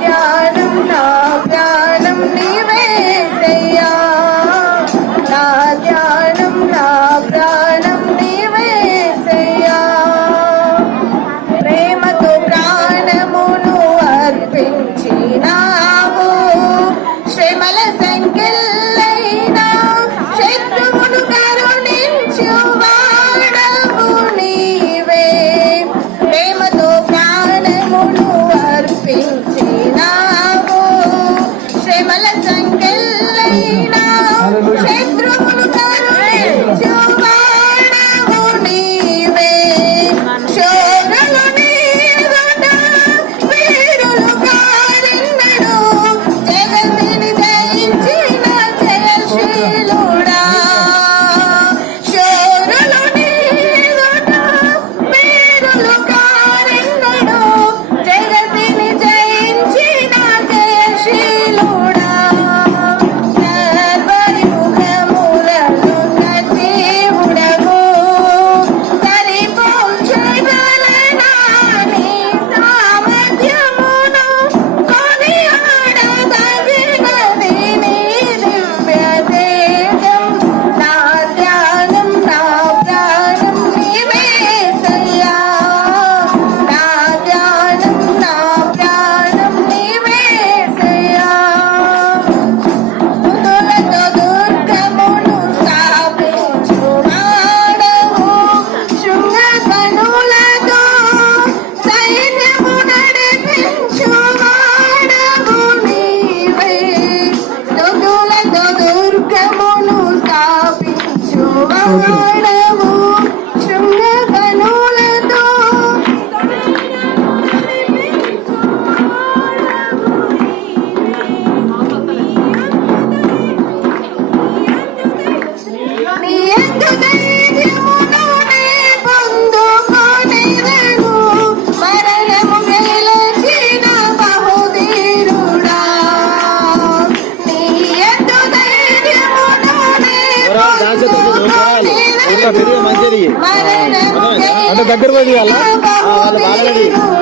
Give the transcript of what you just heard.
ధ్యానం నా ప్రాణం నీవేసయ్యా, నా ధ్యానం నా ప్రాణం నీవేసయ్యా. ప్రేమతో ప్రాణమును అర్పించినావు, శ్రమల సంఖ్యలైనా శత్రువును కరుణించువాడవు నీవే. ప్రేమతో ప్రాణమును అర్పించినావు, శ్రమల సంఖ్యలైనా శత్రువును కరుణించువాడవు నీవే. శోధనలు నీరున వీరులు కారెన్నడు, జగతిని జయించిన జయశీలుడా. శోధనలు నీరున వీరులు కారెన్నడు, జగతిని జయించిన జయశీలుడా. సర్వయుగములలో సజీవుడవు, సరిపోల్చగలనా నీ సామర్థ్యమును, కొనియాడదగినది నీ దివ్య తేజం. నా ధ్యానం నా ప్రాణం నీవేసయ్యా, నా ధ్యానం నా ప్రాణం నీవేసయ్యా. స్తుతులతో దుర్గమును స్థాపించువాడవు, శృంగకణులతో సైన్యము నడిపించువాడవు నీవే. స్తుతులతో దుర్గమును స్థాపించువాడవు, శృంగకణులతో నీ యందు ధైర్యమును నే పొందుకొనెదను, మరణము గెలిచిన బహుధీరుడా. నీ యందు ధైర్యమును నే పొందుకొనెదను, మరణము దగ్గర పోయి గెలిచిన బహుధీరుడా.